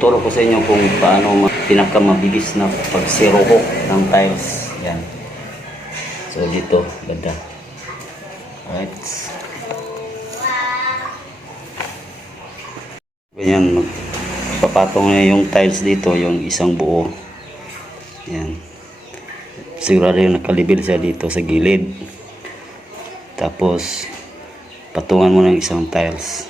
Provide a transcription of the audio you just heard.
Ituturo ko sa inyo kung paano pinakamabilis na pagseroho ng tiles. Yan. So dito, ganda. Alright. Ganyan, magpapatong na yung tiles dito, yung isang buo. Yan. Sigurado yung nakalibil siya dito sa gilid. Tapos, patungan mo ng isang tiles.